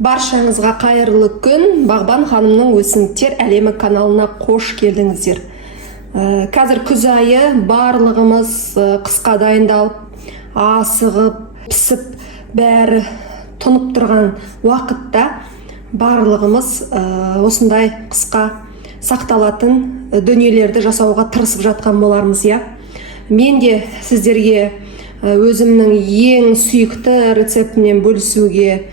Баршаңызға қайырлы күн. Бағбан ханымның өсімдіктер әлемі каналына қош келдіңіздер. Қазір күз айы, барлығымыз қысқа дайындалып, асығып, пісіп, бәрі тұнып тұрған уақытта барлығымыз осындай қысқа сақталатын дүниелерді жасауға тырысып жатқан болармыз, я. Мен де сіздерге өзімнің ең сүйікті рецептімнен бөлісуге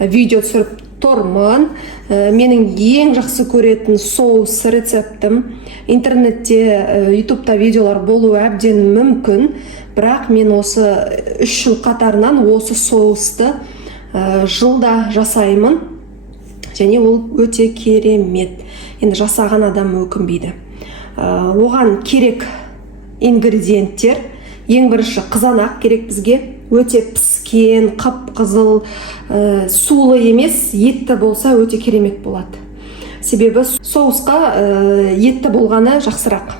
видео түсіріп тұрмын. Менің ең жақсы көретін соус рецептім. Интернетте, ютубта видеолар болуы әбден мүмкін, бірақ мен осы 3 жыл қатарынан осы соусты жылда жасаймын, және ол өте керемет. Енді жасаған адам өкінбейді. Оған керек ингредиенттер: ең бірінші қызанақ керек бізге. Өте піскен, қып-қызыл, сулы емес, етті болса өте керемет болады. Себебі соусқа етті болғаны жақсырақ.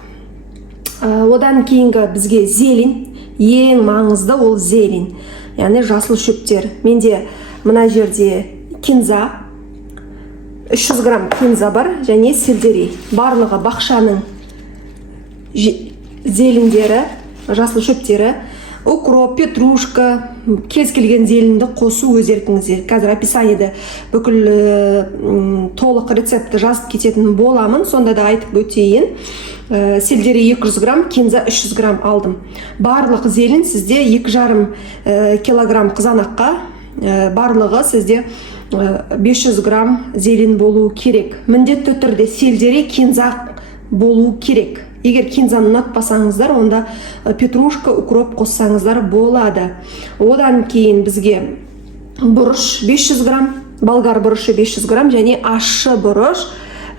Одан кейінгі бізге зелень, ең маңызды ол зелень, яғни жасыл шөптер. Менде мына жерде кинза, 300 грамм кинза бар, және сельдерей. Барлығы бақшаның зелендері, жасыл шөптері. Укроп, петрушка, кез келген зеленді қосу өз еркіңізде. Қазір описаниеде бүкіл толық рецепті жазып кететін боламын, сонда да айтып өтейін. Сельдерей 200 грамм, кинза 300 грамм алдым. Барлық зелень сізде 2,5 килограмм қызанаққа, барлығы сізде 500 грамм зелень болу керек. Міндетті түрде сельдерей, кинза болу керек. Егер кинзаны ұнатпасаңыздар, онда петрушка, укроп қоссаңыздар болады. Одан кейін бізге бұрыш 500 грамм, болгар бұрышы 500 грамм, және ащы бұрыш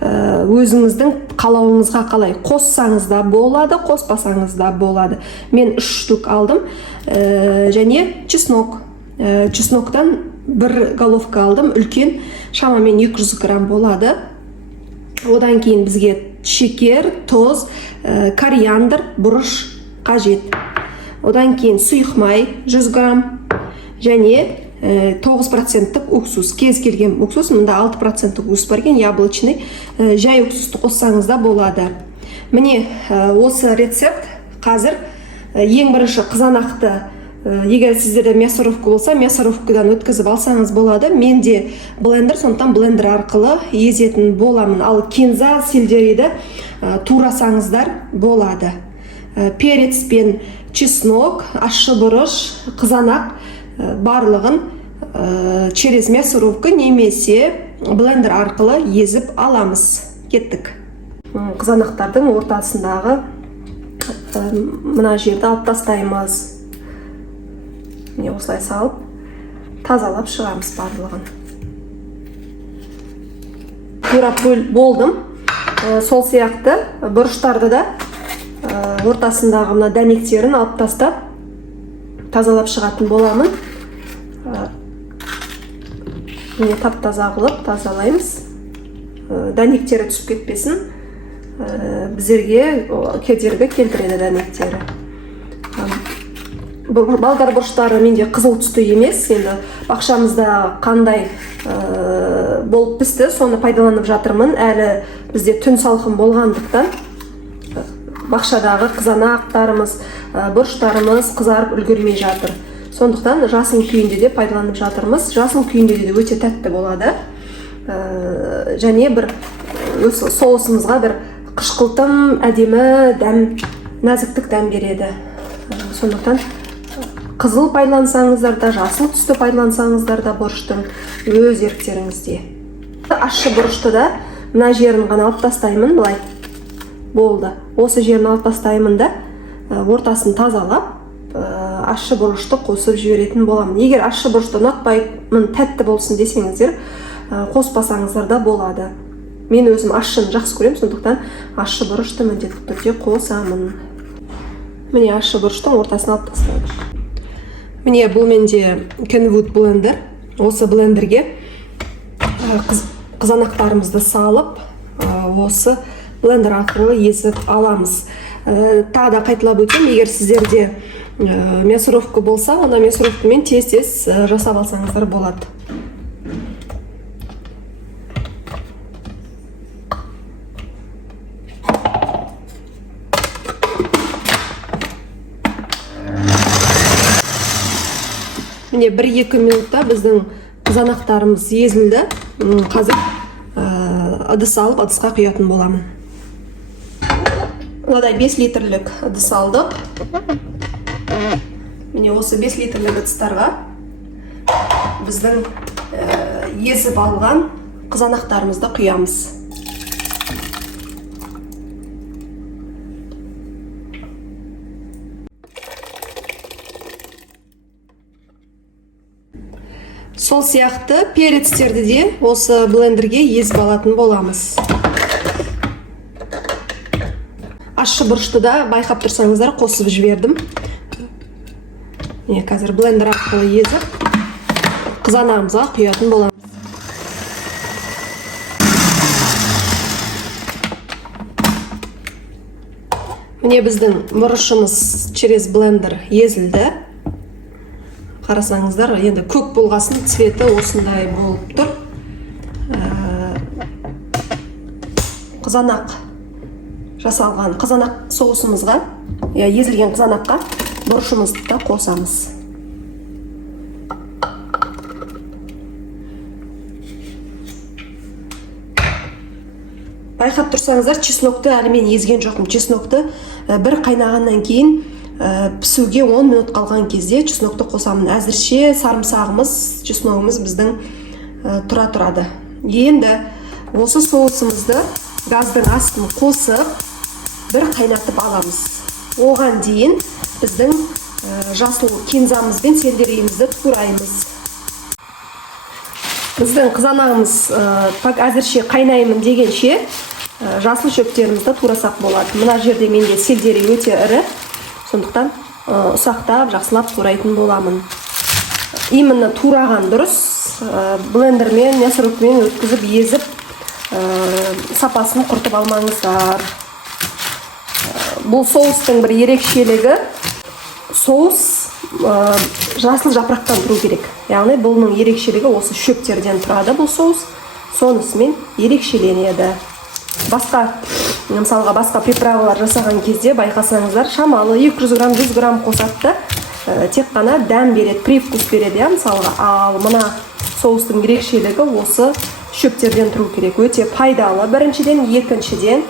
өзіңіздің қалауыңызға қалай. Қоссаңыз да болады, қоспасаңыз да болады. Мен 3 штук алдым, және чеснок. Чесноктан 1 головка алдым, үлкен, шамамен 200 грамм болады. Одан кейін бізге шекер, тұз, кориандр, бұрыш қажет. Одан кейін сұйық май 100 грамм, және 9% уксус. Кез келген уксус, мұнда 6% уксус барген, яблочный, жай уксусты қоссаңыз да болады. Міне осы рецепт қазір ең бірінші қызанақты, егер сіздерде мясорубка болса, мясорубкадан өткізіп алсаңыз болады. Менде блендер, сондықтан блендер арқылы езетін боламын. Ал кинза, сельдерейді турасаңыздар болады. Перец пен чеснок, ащы бұрыш, қызанақ барлығын через мясорубка немесе блендер арқылы езіп аламыз. Кеттік. Қызанақтардың ортасындағы мына жерді алып тастаймыз. Міне осылай салып, тазалап шығамыз барлығын. Турап болдым. Сол сияқты бұрыштарды да ортасындағы мына дәнектерін алып тастап, тазалап шығатын боламын. Міне тап-таза қылып тазалаймыз. Дәнектері түсіп кетпесін, біздерге кедергі келтіреді дәнектері. Болгар бұрыштары менде қызыл түсті емес, енді бақшамызда қандай болып пісті, соны пайдаланып жатырмын. Әлі бізде түн салқын болғандықтан бақшадағы қызанақтарымыз, бұрыштарымыз қызарып үлгермей жатыр. Сондықтан жасыл күйінде де пайдаланып жатырмыз. Жасыл күйінде де өте тәтті болады. Және бір соусымызға бір қышқылтым, әдемі дәм, нәзіктік дәм береді. Сондықтан қызыл пайдалансаңыздар да, жасыл түсті пайдалансаңыздар да бұрыштың өз еріктеріңізде. Ащы бұрышты да мына жерін ғана алып тастаймын, былай. Болды. Осы жерін алып тастаймын да, ортасын тазалап, ащы бұрышты қосып жіберетін боламын. Егер ащы бұрышты ұнатпаймын, тәтті болсын десеңіздер, қоспасаңыздар да болады. Мен өзім ащыны жақсы көремін, сондықтан ащы бұрышты міндетті түрде қосамын. Міне ащы бұрыштың ортасын алып тастадым. Міне бұл менде Kenwood блендер. Осы блендерге қызанақтарымызды салып, осы блендер арқылы езіп аламыз. Тағы да қайталап өтем, егер сіздерде мясорубка болса, онда мясорубкамен тез-тез жасап алсаңыздар болады. Міне 1-2 минутта біздің қызанақтарымыз езілді. Қазір ыдыс алып ыдысқа құятын боламын. Мынадай 5 литрлік ыдыс алдық. Міне осы 5 литрлік ыдыстарға біздің езіп алған қызанақтарымызды құямыз. Сол сияқты перецтерді де осы блендерге езіп алатын боламыз. Ащы бұрышты да байқап тұрсаңыздар қосып жібердім. Қазір блендер арқылы езіп қызанағымызға құятын боламыз. Міне біздің бұрышымыз через блендер езілді. Қарасаңыздар, енді көк болғасын цветі осындай болып тұр. Қызанақ жасалған қызанақ соусымызға, езілген қызанаққа бұрышымызды да қосамыз. Байқап тұрсаңыздар, чеснокты әлі мен езген жоқпын. Чеснокты бір қайнағаннан кейін пісуге 10 минут қалған кезде чеснокты қосамын. Әзірше сарымсағымыз, чесногымыз біздің тұра тұрады. Енді осы соусымызды газдың астын қосып бір қайнатып аламыз. Оған дейін біздің жасыл кинзамыз бен сельдерейімізді тураймыз. Біздің қызанағымыз әзірше қайнаймын дегенше жасыл шөптерімізді турасақ болады. Мына жерде менде сельдерей өте ірі, сондықтан ұсақтап, жақсылап турайтын боламын. Именно тураған дұрыс, блендермен, мясорубкамен өткізіп, езіп, сапасын құртып алмаңыздар. Бұл соустың бір ерекшелігі, соус жасыл жапырақтан тұру керек. Яғни бұның ерекшелігі осы шөптерден тұрады бұл соус, сонысымен ерекшеленеді. Мысалға басқа приправалар жасаған кезде байқасаңыздар, шамалы 200 грамм, 100 грамм қосатты, тек қана дәм береді, привкус береді, мысалға. Ал мына соустың ерекшелігі осы шөптерден тұру керек. Өте пайдалы. Біріншіден, екіншіден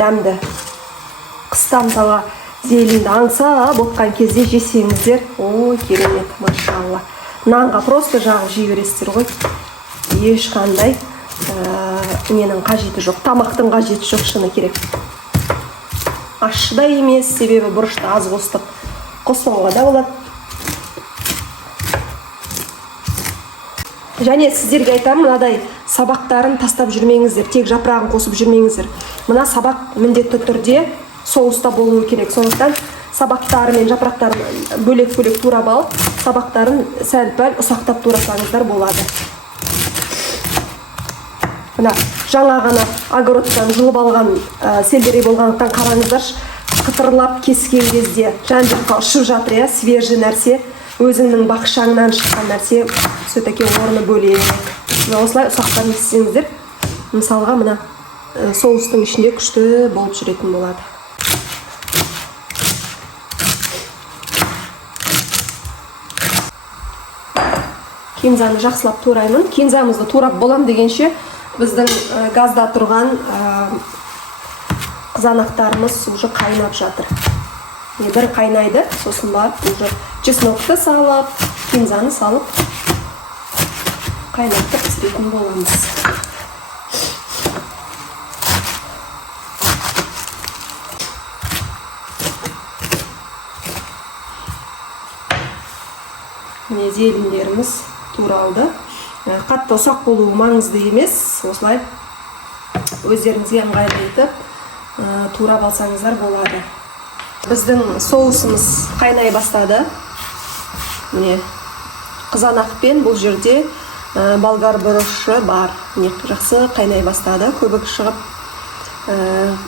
дәмді. Қыста мысалға зеленді аңсап отқан кезде жесеңіздер, ой, керемет, машалла. Нанға просто жағып жей бересіздер ғой. Ешқандай ненің қажеті жоқ, тамақтың қажеті жоқ, шыны керек. Ащы да емес, себебі бұрышты аз қостық, қоспауға да болады. Және сіздерге айтамын, мынадай сабақтарын тастап жүрмеңіздер, тек жапырағын қосып жүрмеңіздер. Мына сабақ міндетті түрде соуста болуы керек. Сондықтан сабақтары мен жапырақтарын бөлек-бөлек турап алып, сабақтарын сәл-пәл ұсақтап турасаңыздар болады. Мына жаңа ғана огородтан жұлып алған сельдерей болғандықтан қараңыздар, қытырлап кескен кезде жан-жаққа ұшып жатыр, свежий нәрсе, өзіңнің бақшаңнан шыққан нәрсе все-таки орны бөлек. Осылай ұсақтап естісеңіздер, мысалға мына соустың ішінде күшті болып жүретін болады. Кинзаны жақсылап тураймын. Кинзамызды турап болам дегенше біздің газда тұрған қызанақтарымыз уже қайнап жатыр. Бір қайнайды, сосын барып уже чеснокты салып, кинзаны салып қайнатып пісіретін боламыз. Міне зелендеріміз туралды. Қатты ұсақ болуы маңызды емес, осылай өздеріңізге ыңғайлы етіп турап алсаңыздар болады. Біздің соусымыз қайнай бастады. Міне қызанақпен бұл жерде болгар бұрышы бар. Міне жақсы қайнай бастады, көбік шығып.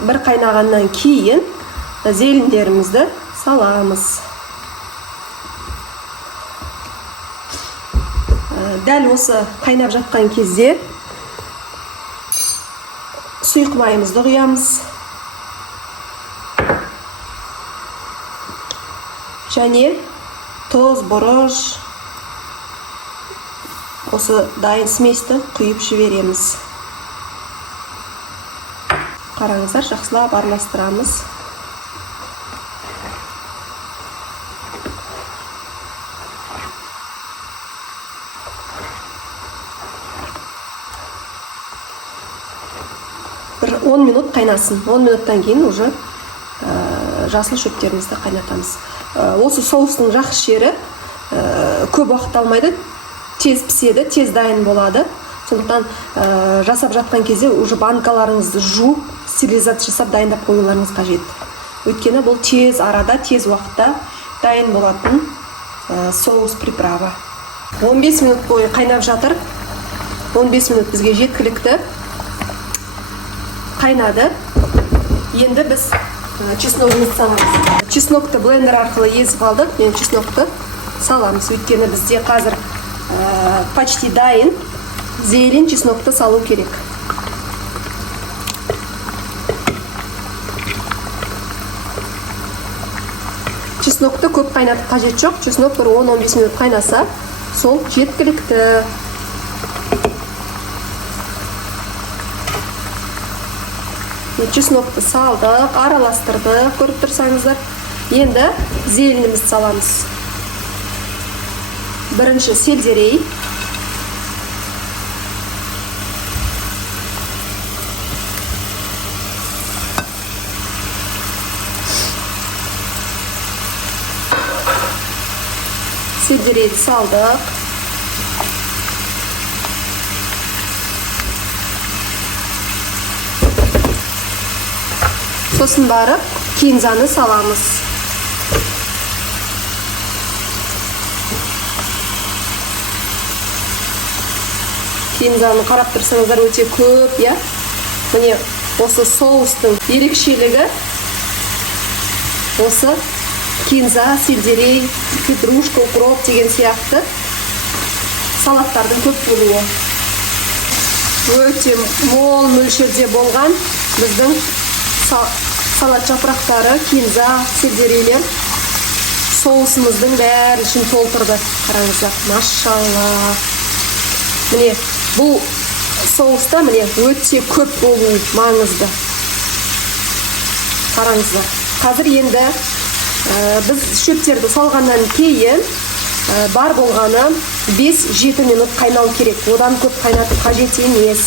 Бір қайнағаннан кейін зелендерімізді саламыз. Дәл осы қайнап жатқан кезде сұйық майымызды құямыз. Және тұз, бұрыш, осы дайын сместі құйып жібереміз. Қараңыздар, жақсылап араластырамыз. Бір 10 минут қайнасын. 10 минуттан кейін уже жасыл шөптерімізді қайнатамыз. Осы соустың жақсы жері көп уақыт алмайды, тез піседі, тез дайын болады. Сондықтан жасап жатқан кезде уже банкаларыңызды жуып, стерилизация жасап дайындап қоюларыңыз қажет. Өйткені бұл тез арада, тез уақытта дайын болатын соус приправа. 15 минут бойы қайнап жатыр. 15 минут бізге жеткілікті. Қайнады. Енді біз чесногымызды саламыз. Чеснокты блендер арқылы езіп алдық. Мен чеснокты саламыз. Өйткені бізде қазір почти дайын. Зелень чеснокты салу керек. Чеснокты көп қайнатып қажет жоқ. Чеснок бір 10-15 минут қайнаса, сол жеткілікті. Чеснокты салдық, араластырдық, көріп тұрсаңыздар. Енді зеленімізді саламыз. Бірінші сельдерей. Сельдерейді салдық. Сосын барып, кинзаны саламыз. Кинзаны қарап тұрсаңыздар өте көп, я? Міне, осы соустың ерекшелігі осы кинза, сельдерей, петрушка, укроп деген сияқты салаттардың көп болуы. Өте мол мөлшерде болған біздің салат жапырақтары, кинза, сельдерейлер соусымыздың бәрін ішін толтырды. Қараңыздар, машалла. Міне, бұл соуста міне өте көп болу маңызды. Қараңыздар. Қазір енді біз шөптерді салғаннан кейін бар болғаны 5-7 минут қайнау керек. Одан көп қайнатып қажет емес.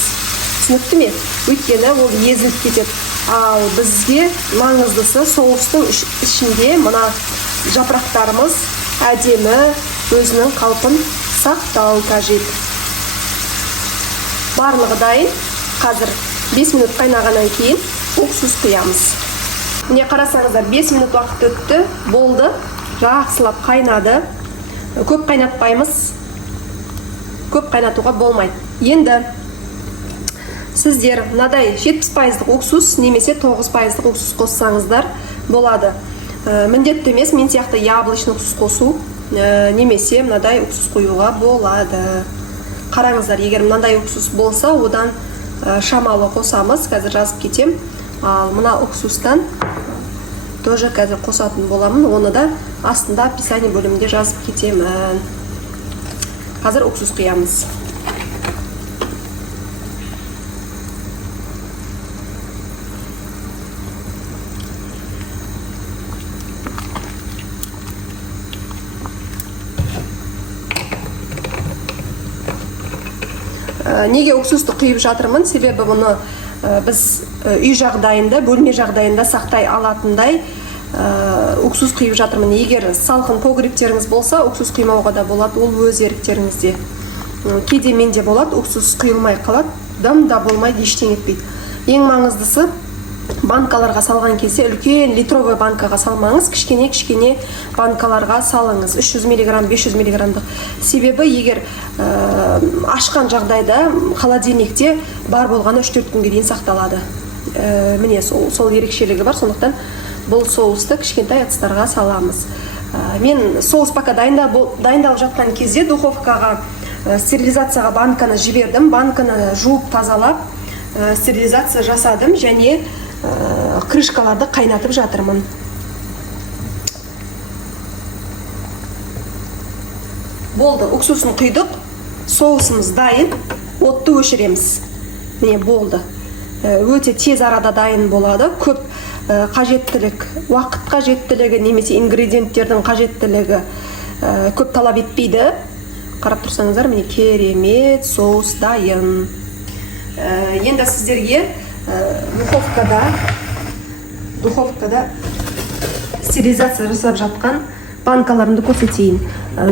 Түсінікті ме? Өйткені ол езіліп кетеді. Ал бізге маңыздысы соустың ішінде мына жапырақтарымыз әдемі өзінің қалпын сақтау қажет. Барлығы дайын. Қазір 5 минут қайнағаннан кейін уксус құямыз. Міне қарасаңыздар, 5 минут уақыт өтті, болды, жақсылап қайнады. Көп қайнатпаймыз, көп қайнатуға болмайды. Енді сіздер мынадай 70% уксус немесе 9% уксус қоссаңыздар болады. Міндетті емес, мен сияқты яблочный уксус қосу немесе мынадай уксус қоюға болады. Қараңыздар, егер мынадай уксус болса, одан шамалы қосамыз, қазір жазып кетем. Ал мына уксустан тоже қазір қосатын боламын, оны да астында описание бөлімінде жазып кетемін. Қазір уксус құямыз. Неге уксусты құйып жатырмын? Себебі бұны біз үй жағдайында, бөлме жағдайында сақтай алатындай уксус құйып жатырмын. Егер салқын погребтеріңіз болса, уксус құймауға да болады, ол өз еріктеріңізде. Кейде менде болады, уксус құйылмай қалады, дым да болмайды, ештеңе етпейді. Ең маңыздысы, банкаларға салған кезде үлкен литровый банкаға салмаңыз, кішкене банкаларға салыңыз, 300 мг, 500 мг. Себебі егер ашқан жағдайда холодильникте бар болғаны 3-4 күнге дейін сақталады. Міне сол ерекшелігі бар, сондықтан бұл соусты кішкентай ыдыстарға саламыз. Мен соус пока дайындалып жатқан кезде духовкаға стерилизацияға банканы жібердім, банканы жуып тазалап стерилизация жасадым және крышкаларды қайнатып жатырмын. Болды, уксусын құйдық. соусымыз дайын. Отты өшіреміз. Міне болды. Өте тез арада дайын болады. Көп қажеттілік, уақыт қажеттілігі немесе ингредиенттердің қажеттілігі көп талап етпейді. Қарап тұрсаңыздар, міне керемет соус дайын. Енді сіздерге духовкада стерилизация жасап жатқан банкаларымды көрсетейін.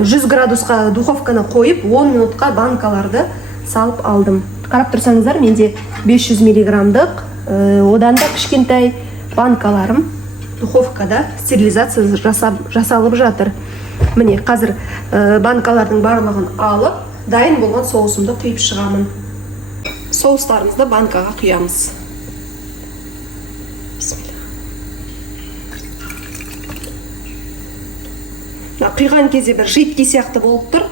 100 градусқа духовканы қойып, 10 минутқа банкаларды салып алдым. Қарап тұрсаңыздар, менде 500 миллиграмдық, одан да кішкентай банкаларым духовкада стерилизация жасалып жатыр. Міне, қазір банкалардың барлығын алып, дайын болған соусымды құйып шығамын. Соустарымызды банкаға құямыз. Құйған кезде бір жидкий сияқты болып тұр.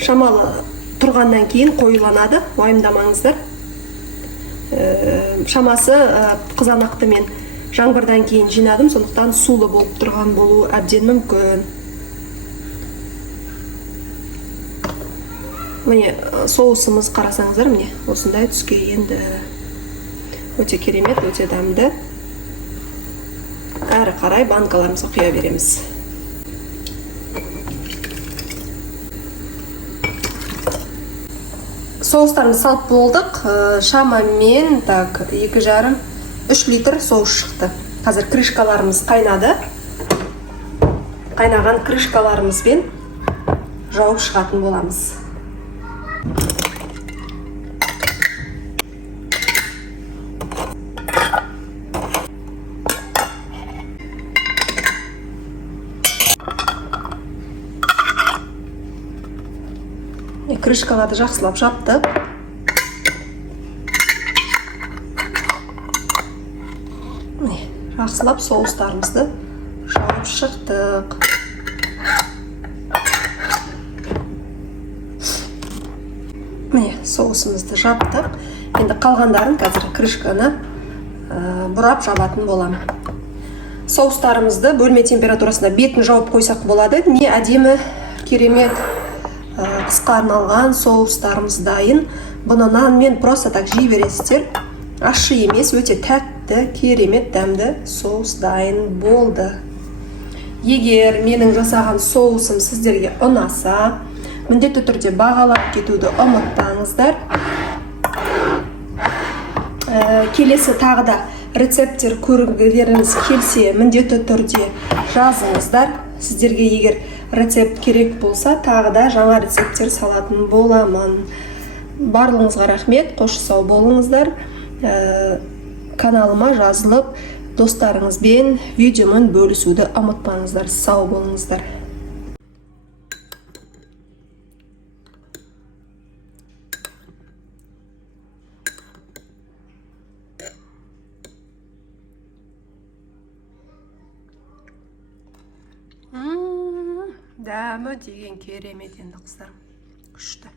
Шамалы тұрғаннан кейін қойыланады, уайымдамаңыздар. Шамасы қызанақты мен жаңбырдан кейін жинадым, сондықтан сулы болып тұрған болу әбден мүмкін. Міне соусымыз қарасаңыздар, міне осындай түске енді. Өте керемет, өте дәмді. Әрі қарай банкаларымызға құя береміз. Соустарымыз салып болдық. Шамамен 2,5-3 литр соус шықты. Қазір крышкаларымыз қайнады. Қайнаған крышкаларымызбен жауып шығатын боламыз. Крышкаларды жақсылап жаптық. Жақсылап соустарымызды жауып шықтық. Міне, соусымызды жаптық. Енді қалғандарын қазір крышканы бұрап жабатын болам. Соустарымызды бөлме температурасында бетін жауып қойсақ болады. Не әдемі, керемет қысқа арналған соустарымыз дайын. Бұны нанмен просто так жей бересіздер. Ащы емес, өте тәтті, керемет дәмді соус дайын болды. Егер менің жасаған соусым сіздерге ұнаса, міндетті түрде бағалап кетуді ұмытпаңыздар. Келесі тағы да рецепттер көргілеріңіз келсе, міндетті түрде жазыңыздар. Сіздерге егер рецепт керек болса, тағы да жаңа рецепттер салатын боламын. Барлығыңызға рахмет, қош сау болыңыздар. Каналыма жазылып, достарыңызбен видеомен бөлісуді ұмытпаңыздар. Сау болыңыздар. Дәмі деген керемет енді қыздар. Күшті.